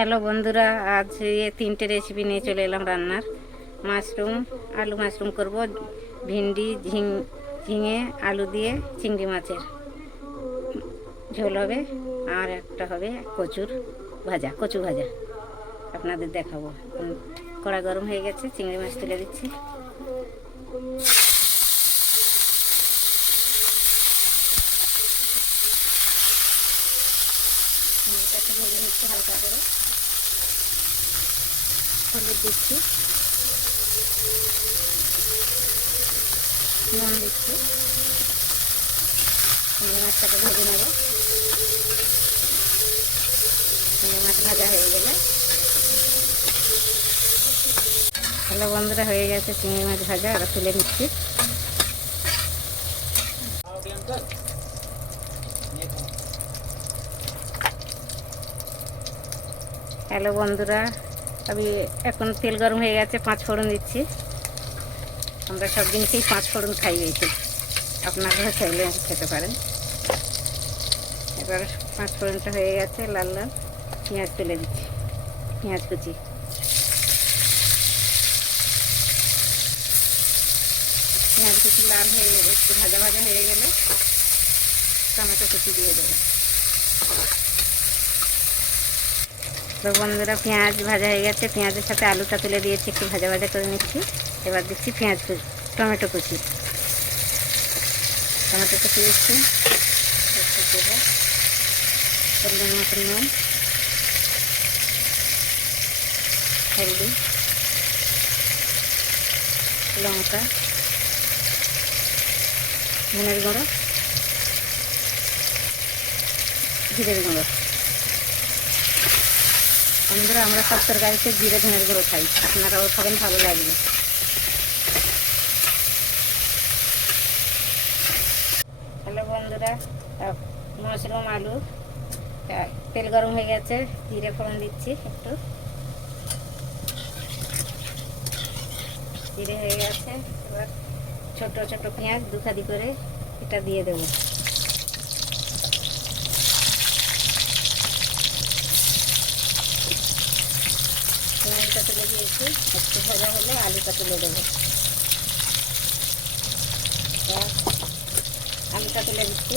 Hello বন্ধুরা, আজ তিনটে রেসিপি নিয়ে চলে এলাম রান্নার। আলু মাশরুম করব, ভিন্ডি ঝিঙে আলু দিয়ে চিংড়ি মাছের ঝোল হবে, আর একটা হবে কচু ভাজা আপনাদের দেখাবো। কড়া গরম হয়ে গেছে, চিংড়ি মাছ তুলে দিচ্ছি। ভেজে নিচ্ছি হালকা করে, হলুদ দিচ্ছি, নুন দিচ্ছি। চিংড়ি মাছটাকে ভেজে নেব। চিংড়ি মাছ ভাজা হয়ে গেলে, হ্যালো বন্ধুরা, হয়ে গেছে চিংড়ি মাছ ভাজা, আর তুলে নিচ্ছি। হ্যালো বন্ধুরা, আমি এখন তেল গরম হয়ে গেছে, 5 ফোড়ন দিচ্ছি। আমরা সব জিনিসেই 5 ফোড়ন খাই বেশি, আপনারা চাইলে খেতে পারেন। এবার 5 ফোড়নটা হয়ে গেছে, লাল লাল পেঁয়াজ তুলে দিচ্ছি, পেঁয়াজ কুচি। পেঁয়াজ কুচি লাল হয়ে গেলে, একটু ভাজা ভাজা হয়ে গেলে টমেটো কুচি দিয়ে দেবো। তো বন্ধুরা, পেঁয়াজ ভাজা হয়ে গেছে, পেঁয়াজের সাথে আলুটা তুলে দিয়েছি, একটু ভাজা ভাজা করে নিচ্ছি। এবার দিচ্ছি টমেটো কুচি দিচ্ছি। দেবো পরিমাণ মতন নুন, হলদি, লঙ্কা, ধনের গুঁড়ো, জিরের গুঁড়ো। বন্ধুরা, আমরা সব তরকারিতে জিরে ধনের গুঁড়ো খাই, আপনারাও খাবেন, ভালো লাগবে। হ্যালো বন্ধুরা, মাশরুম আলু, তেল গরম হয়ে গেছে, জিরে ফোড়ন দিচ্ছি একটু। জিরে হয়ে গেছে, এবার ছোট ছোট পেঁয়াজ 2 খাদি করে এটা দিয়ে দেবো। পেঁয়াজটা তুলে দিয়েছি, একটু ভাজা হলে আলুটা তুলে দেবো। আলুটা তুলে দিচ্ছি।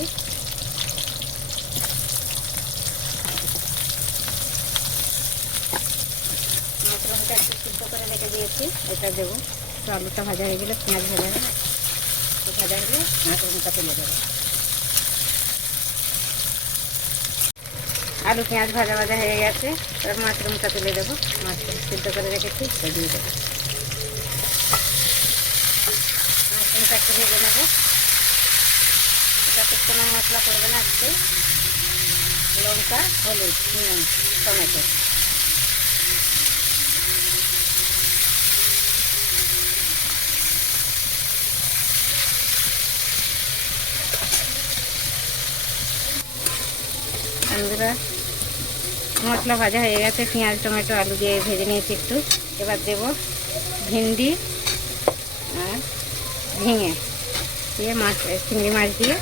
মাশরুমটা একটু সিদ্ধ করে রেখে দিয়েছি, এটা দেবো। তো আলুটা ভাজা হয়ে গেলে, পেঁয়াজ ভাজা হলে মাশরুমটা তুলে দেবো। আলু পেঁয়াজ ভাজা ভাজা হয়ে গেছে, এবার মাশরুমটা তুলে দেবো। মাশরুম সিদ্ধ করে রেখেছি, দিয়ে দেবো। মাশরুমটা একটু ভেজে নেবো। এটাতে কোনো মশলা করবে না, একটু লঙ্কা, হলুদ, নুন, টমেটো। বন্ধুরা, মশলা ভাজা হয়ে গেছে, পেঁয়াজ টমেটো আলু দিয়ে ভেজে নিয়েছি একটু। এবার দেব ভিন্ডি আর ঝিঙে দিয়ে চিংড়ি মাছ দিয়ে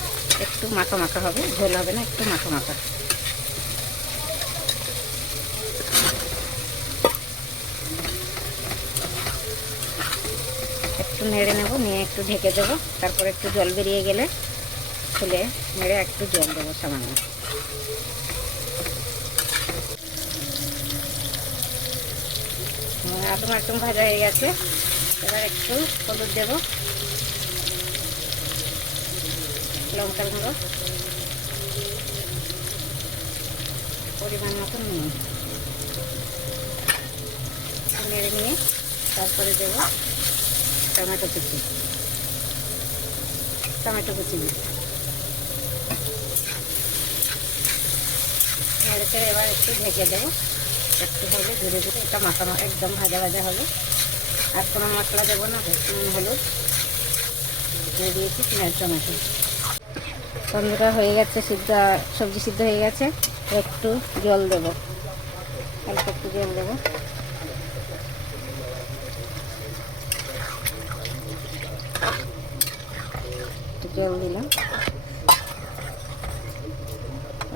একটু মাখা মাখা হবে, ঝোল হবে না, একটু মাখা মাখা। একটু নেড়ে নেব, নিয়ে একটু ঢেকে দেবো। তারপর একটু জল বেরিয়ে গেলে খুলে নেড়ে একটু জল দেবো সামান্য। আলু মাশরুম ভাজা হয়ে গেছে, এবার একটু হলুদ দেবো, লঙ্কার গুঁড়ো, পরিমাণ মতন নুন, নেড়ে নিয়ে তারপরে দেবো টমেটো কুচি নেড়ে করে এবার একটু ঢেকে দেবো। একটু হবে ধীরে ধীরে, এটা মাখানো একদম ভাজা ভাজা হবে। আর কোনো মশলা দেবো না, নুন হলুদ দিয়ে দিয়েছি, পেঁয়াজ টমেটো। বন্ধুরা, হয়ে গেছে সবজি সিদ্ধ হয়ে গেছে। একটু জল দেবো, হালকা একটু জল দেবো। একটু জল দিলাম,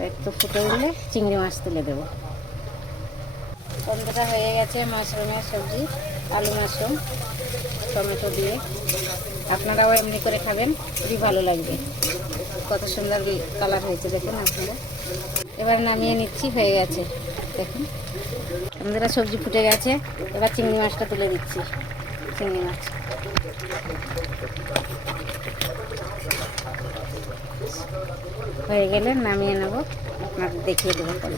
একটু ফুটে উঠলে চিংড়ি মাছ তুলে দেবো। বন্ধুরা হয়ে গেছে মাশরুমের সবজি, আলু মাশরুম টমেটো দিয়ে। আপনারাও এমনি করে খাবেন, খুবই ভালো লাগবে। কত সুন্দর কালার হয়েছে দেখুন আপনারা। এবার নামিয়ে নিচ্ছি, হয়ে গেছে দেখুন বন্ধুরা, সবজি ফুটে গেছে। এবার চিংড়ি মাছটা তুলে দিচ্ছি। চিংড়ি মাছ হয়ে গেলে নামিয়ে নেব, আপনাদের দেখিয়ে দেবো পরে।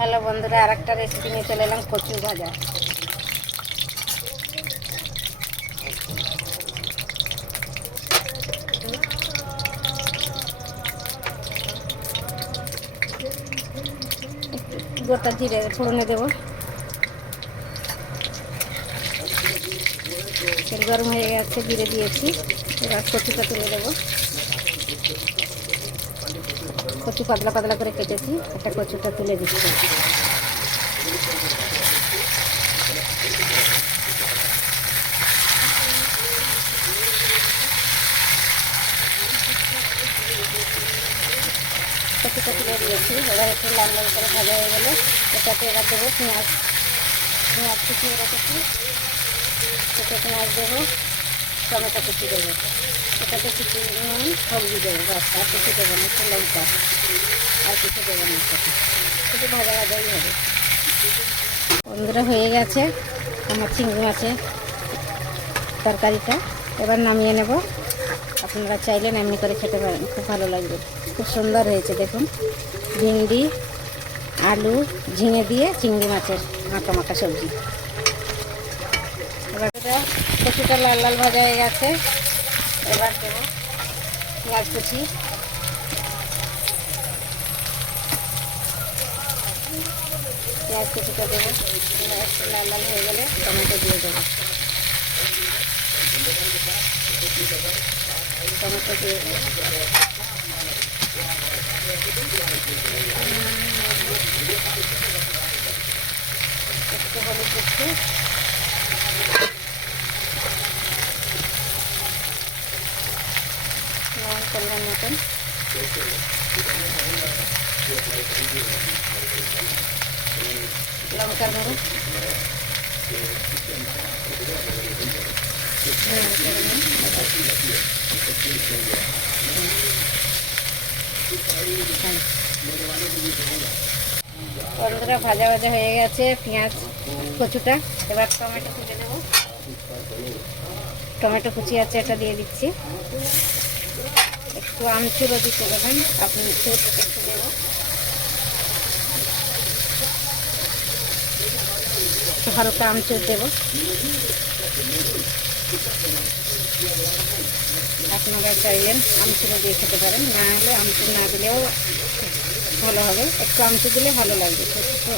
হ্যালো বন্ধুরা, আর একটা রেসিপি নিয়ে চলে এলাম, কচু ভাজা। গোটা জিরে ফোড়নে দেবো। তেল গরম হয়ে গেছে, জিরে দিয়েছি। এবার কচুটা তুলে দেবো। কচু পাতলা পাতলা করে কেটেছি, একটা কচুটা তুলে দিচ্ছি। কচুটা তুলে দিয়েছি। এবার একটু লাল লাল করে ভাজা হয়ে গেলে এটাতে এবার দেবো পেঁয়াজ। পেঁয়াজ কুচিয়ে রেখেছি, সেটা পেঁয়াজ দেবো, টমেটো কুচি দেবো। এটাতে কিছু নুন হলদি দেবো, বাস আর কিছু দেবো না, একটু লঙ্কা আর কিছু দেবো না, সাথে শুধু ভাজা ভাজাই হবে। বন্ধুরা হয়ে গেছে আমার চিংড়ি মাছের তরকারিটা। এবার নামিয়ে নেব। আপনারা চাইলেন এমনি করে খেতে পারেন, খুব ভালো লাগবে। খুব সুন্দর হয়েছে দেখুন, ভিন্ডি আলু ঝিঙে দিয়ে চিংড়ি মাছের মাখা মাখা সবজি। এবার কচুটা লাল লাল ভাজা হয়ে গেছে। এবার দেবো পেঁয়াজ কুচি, পেঁয়াজ কুচিটা দেবো। একটু লাল লাল হয়ে গেলে টমেটো দিয়ে দেবো। টমেটো দিয়ে দেবো। একটু হলুদ দিচ্ছি, লবণ পরিমাণ মতন। লঙ্কার গুঁড়ো, বন্ধুরা ভাজা ভাজা হয়ে গেছে পেঁয়াজ কচুটা। এবার টমেটো কুচি দেবো। টমেটো কুচি আছে, এটা দিয়ে দিচ্ছি। একটু আমচুরও দিতে দেবেন আপনি, একটু দেবো। একটু হালকা আমচুর দেবো। আপনারা চাইলেন আমচুর দিয়ে খেতে পারেন, না হলে আমচুর না দিলেও ভালো হবে। একটু আমচুর দিলে ভালো লাগবে। তো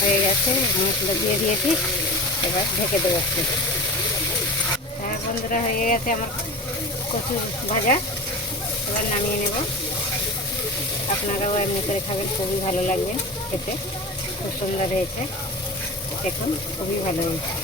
হয়ে গেছে, মশলা দিয়ে দিয়েছি। এবার ঢেকে দেবো একটু। হ্যাঁ বন্ধুরা হয়ে গেছে আমার কচু ভাজা। এবার নামিয়ে নেব। আপনারাও এমনি করে খাবেন, খুবই ভালো লাগবে খেতে। খুব সুন্দর হয়েছে দেখুন, খুবই ভালো হয়েছে।